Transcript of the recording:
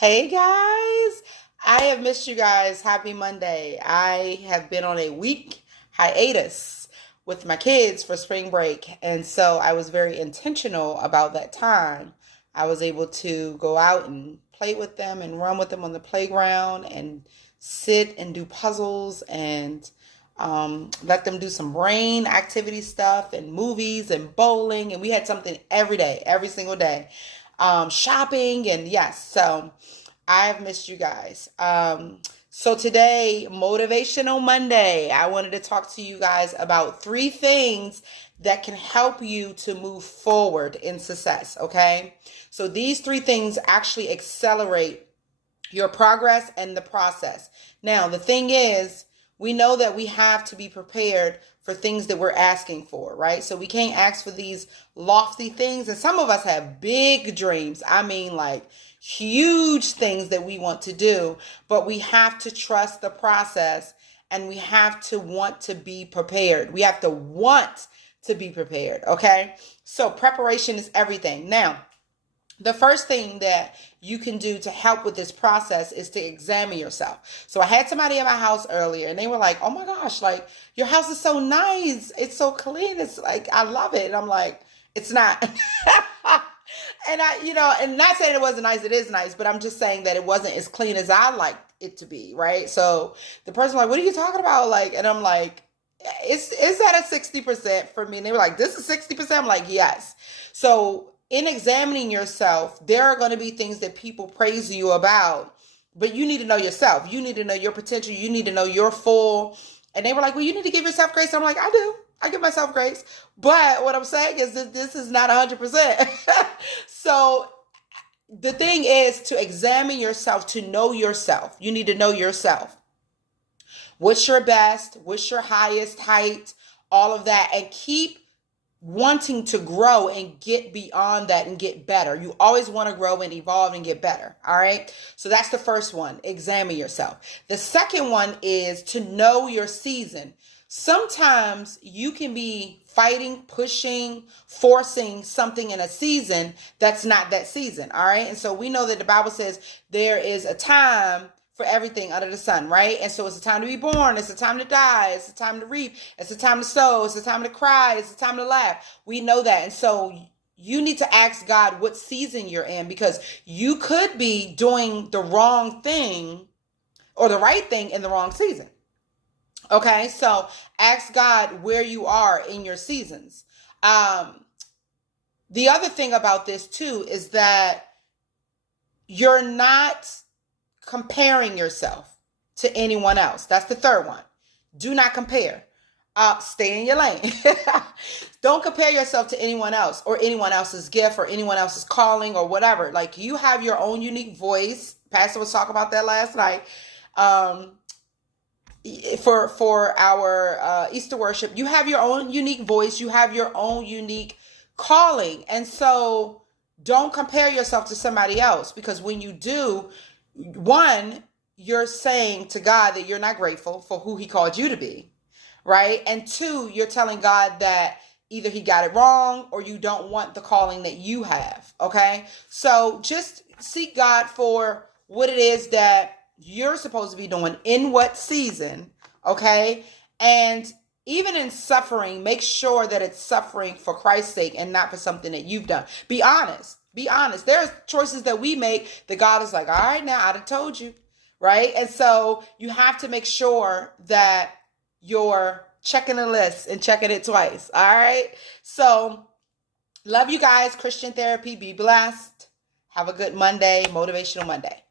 Hey guys, I have missed you guys. Happy Monday. I have been on a week hiatus with my kids for spring break, and so I was very intentional about that time. I was able to go out and play with them and run with them on the playground and sit and do puzzles and let them do some brain activity stuff and movies and bowling. And we had something every day, every single day. Shopping and yes, so I've missed you guys. So today, Motivational Monday, I wanted to talk to you guys about three things that can help you to move forward in success. Okay. So these three things actually accelerate your progress and the process. Now, the thing is, we know that we have to be prepared for things that we're asking for, right? So we can't ask for these lofty things. And some of us have big dreams. I mean, like huge things that we want to do, but we have to trust the process and we have to want to be prepared. We have to want to be prepared, okay? So preparation is everything. Now, the first thing that you can do to help with this process is to examine yourself. So I had somebody in my house earlier and they were like, oh my gosh, like your house is so nice. It's so clean. It's like, I love it. And I'm like, it's not. And and not saying it wasn't nice, it is nice, but I'm just saying that it wasn't as clean as I like it to be, right? So the person was like, what are you talking about? Like, and I'm like, it's at a 60% for me. And they were like, this is 60%. I'm like, yes. So in examining yourself, there are going to be things that people praise you about, but you need to know yourself. You need to know your potential. You need to know your full. And they were like, well, you need to give yourself grace. I'm like, I do. I give myself grace. But what I'm saying is that this is not 100%. So the thing is to examine yourself, to know yourself. You need to know yourself. What's your best? What's your highest height? All of that. And keep wanting to grow and get beyond that and get better. You always want to grow and evolve and get better. All right. So that's the first one. Examine yourself. The second one is to know your season. Sometimes you can be fighting, pushing, forcing something in a season that's not that season. All right. And so we know that the Bible says there is a time for everything under the sun, right? And so it's a time to be born. It's a time to die. It's a time to reap. It's a time to sow. It's a time to cry. It's a time to laugh. We know that. And so you need to ask God what season you're in, because you could be doing the wrong thing or the right thing in the wrong season. Okay, so ask God where you are in your seasons. The other thing about this too is that you're not comparing yourself to anyone else. That's the third one. Do not compare. Stay in your lane. Don't compare yourself to anyone else or anyone else's gift or anyone else's calling or whatever. Like, you have your own unique voice. Pastor was talking about that last night. For our Easter worship, you have your own unique voice. You have your own unique calling. And so don't compare yourself to somebody else, because when you do, one, you're saying to God that you're not grateful for who he called you to be, right? And two, you're telling God that either he got it wrong or you don't want the calling that you have, okay? So just seek God for what it is that you're supposed to be doing in what season, okay? And even in suffering, make sure that it's suffering for Christ's sake and not for something that you've done. Be honest. Be honest. There's choices that we make that God is like, all right, now I done told you, right? And so you have to make sure that you're checking the list and checking it twice, all right? So love you guys. Christian Therapy. Be blessed. Have a good Monday, Motivational Monday.